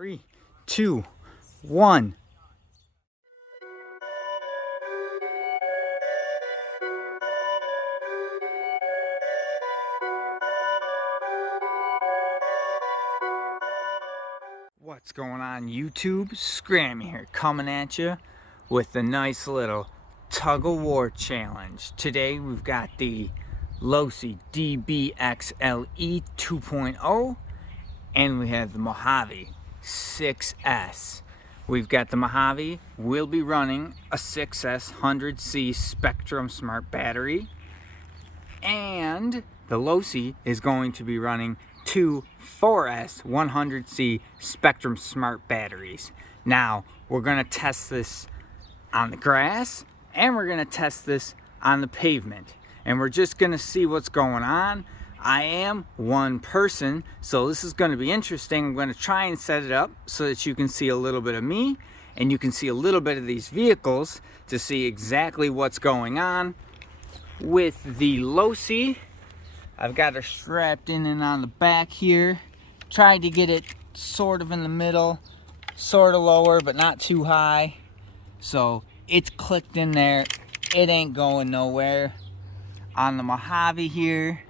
3, 2, 1. What's going on YouTube? Scrammy here, coming at you with a nice little tug-of-war challenge. Today we've got the losi DBXL-E 2.0 and we have the Mojave 6S. We've got the Mojave, we'll be running a 6S 100C Spectrum Smart battery, and the losi is going to be running two 4S 100C Spectrum Smart batteries. Now, we're going to test this on the grass and we're going to test this on the pavement. And we're just going to see what's going on. I am one person, so this is going to be interesting. I'm going to try and set it up so that you can see a little bit of me and you can see a little bit of these vehicles to see exactly what's going on. With the losi, I've got her strapped in and on the back here. Tried to get it sort of in the middle, sort of lower, but not too high. So it's clicked in there. It ain't going nowhere. On the Mojave here,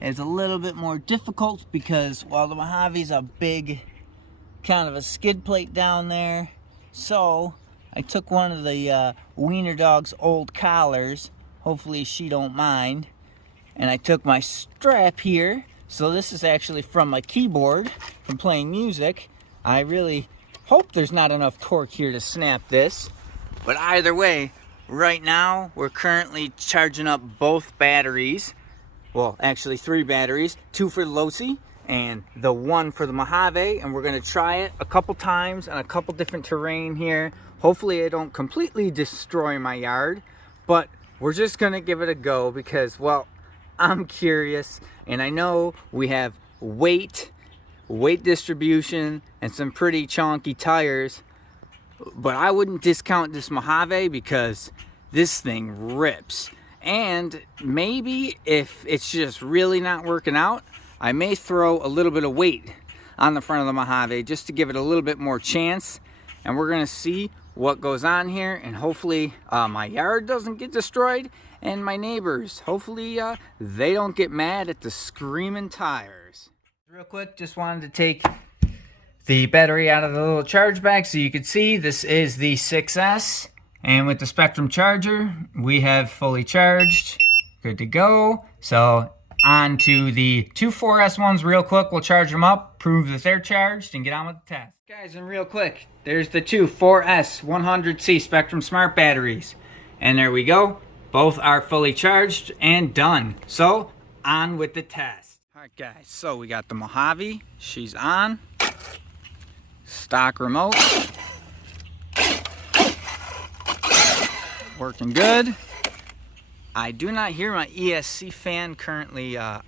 it's a little bit more difficult because, well, the Mojave's a big kind of a skid plate down there. So I took one of the wiener dog's old collars. Hopefully she don't mind. And I took my strap here. So this is actually from my keyboard from playing music. I really hope there's not enough torque here to snap this. But either way, right now we're currently charging up both batteries. Well, actually 3 batteries, 2 for the losi and the 1 for the Mojave. And we're gonna try it a couple times on a couple different terrain here. Hopefully I don't completely destroy my yard, but we're just gonna give it a go because, well, I'm curious, and I know we have weight distribution and some pretty chunky tires, but I wouldn't discount this Mojave because this thing rips. And maybe if it's just really not working out, I may throw a little bit of weight on the front of the Mojave just to give it a little bit more chance. And we're gonna see what goes on here, and hopefully my yard doesn't get destroyed, and my neighbors, hopefully they don't get mad at the screaming tires. Real quick, just wanted to take the battery out of the little charge bag so you could see this is the 6S, and with the Spectrum charger we have fully charged, good to go. So on to the 2 4S ones real quick. We'll charge them up, prove that they're charged, and get on with the test. Guys, and real quick, there's the 2 4S 100C Spectrum Smart batteries. And there we go. Both are fully charged and done. So, on with the test. Alright guys, so we got the Mojave. She's on. Stock remote. Working good. I do not hear my ESC fan currently on.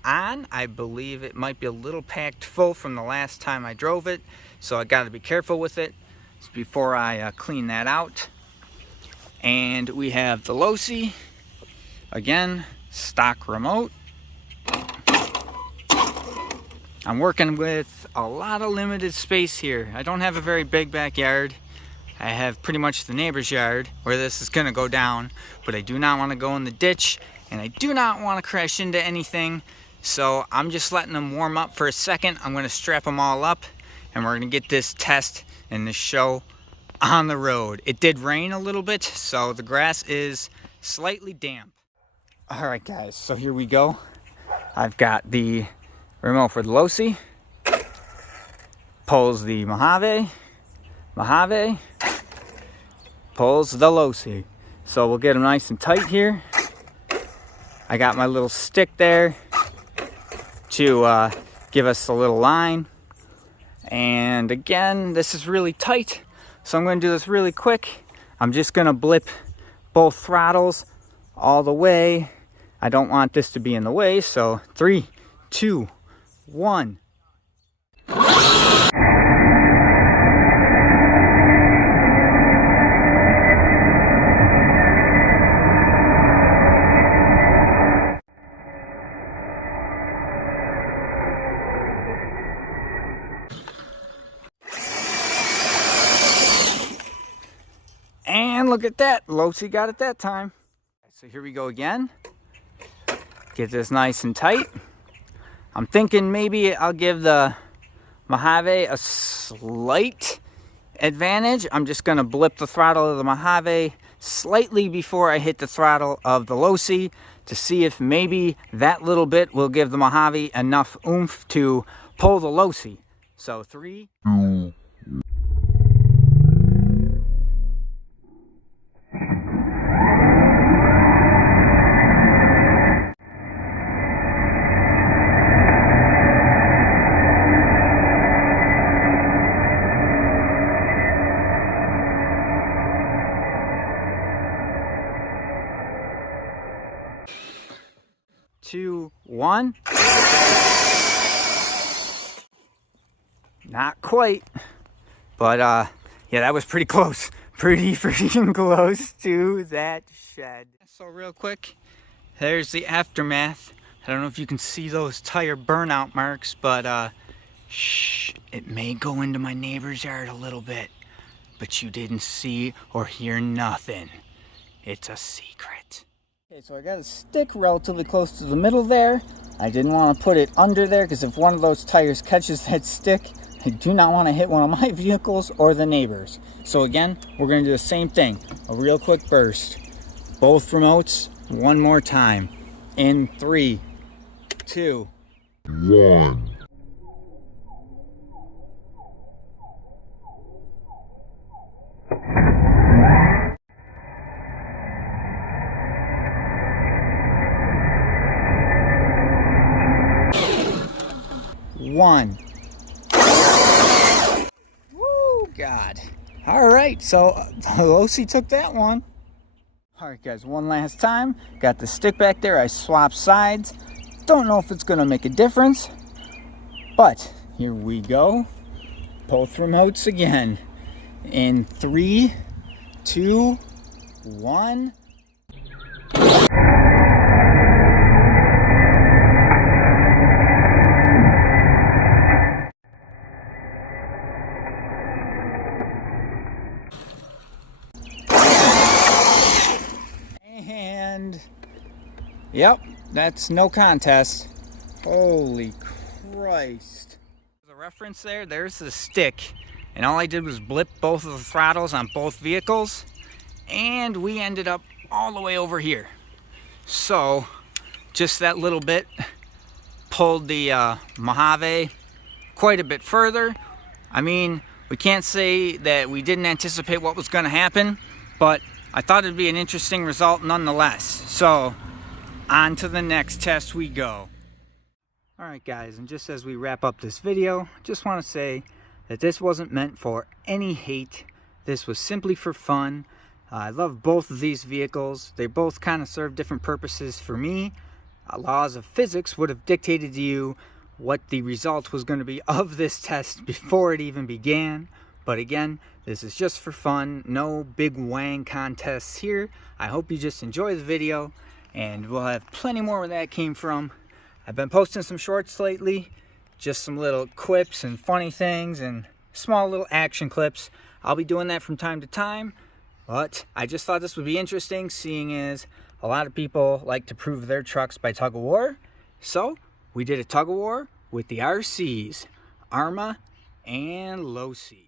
I believe it might be a little packed full from the last time I drove it, so I got to be careful with it before I clean that out. And we have the losi, again, stock remote. I'm working with a lot of limited space here. I don't have a very big backyard. I have pretty much the neighbor's yard where this is gonna go down, but I do not want to go in the ditch and I do not want to crash into anything. So I'm just letting them warm up for a second. I'm gonna strap them all up and we're gonna get this test and this show on the road. It did rain a little bit, so the grass is slightly damp. All right guys, so here we go. I've got the remote for the losi, pulls the Mojave, pulls the losi. So we'll get them nice and tight here. I got my little stick there to give us a little line. And again, this is really tight, so I'm going to do this really quick. I'm just going to blip both throttles all the way. I don't want this to be in the way, so 3, 2, 1. look at that. Losi got it that time. So here we go again. Get this nice and tight. I'm thinking maybe I'll give the Mojave a slight advantage. I'm just going to blip the throttle of the Mojave slightly before I hit the throttle of the losi to see if maybe that little bit will give the Mojave enough oomph to pull the losi. So 3, 2, 2, 1. Not quite, but yeah, that was pretty close. Pretty freaking close to that shed. So real quick, there's the aftermath. I don't know if you can see those tire burnout marks, but shh, it may go into my neighbor's yard a little bit, but you didn't see or hear nothing. It's a secret. Okay, so I got a stick relatively close to the middle there. I didn't want to put it under there because if one of those tires catches that stick, I do not want to hit one of my vehicles or the neighbors. So again, we're going to do the same thing. A real quick burst. Both remotes, one more time. In 3, 2, 1. One. Woo, God. All right, so Losi took that one. All right, guys, one last time. Got the stick back there. I swapped sides. Don't know if it's going to make a difference, but here we go. Both remotes again. In 3, 2, 1. And yep, that's no contest. Holy Christ. The reference there's the stick, and all I did was blip both of the throttles on both vehicles, and we ended up all the way over here. So just that little bit pulled the Mojave quite a bit further. I mean, we can't say that we didn't anticipate what was going to happen, but I thought it'd be an interesting result nonetheless. So on to the next test we go. Alright guys, and just as we wrap up this video, just want to say that this wasn't meant for any hate. This was simply for fun. I love both of these vehicles. They both kind of serve different purposes for me. Laws of physics would have dictated to you what the result was going to be of this test before it even began. But again, this is just for fun. No big wang contests here. I hope you just enjoy the video, and we'll have plenty more where that came from. I've been posting some shorts lately, just some little quips and funny things and small little action clips. I'll be doing that from time to time, but I just thought this would be interesting, seeing as a lot of people like to prove their trucks by tug of war. So we did a tug of war with the RCs, Arrma and Losi.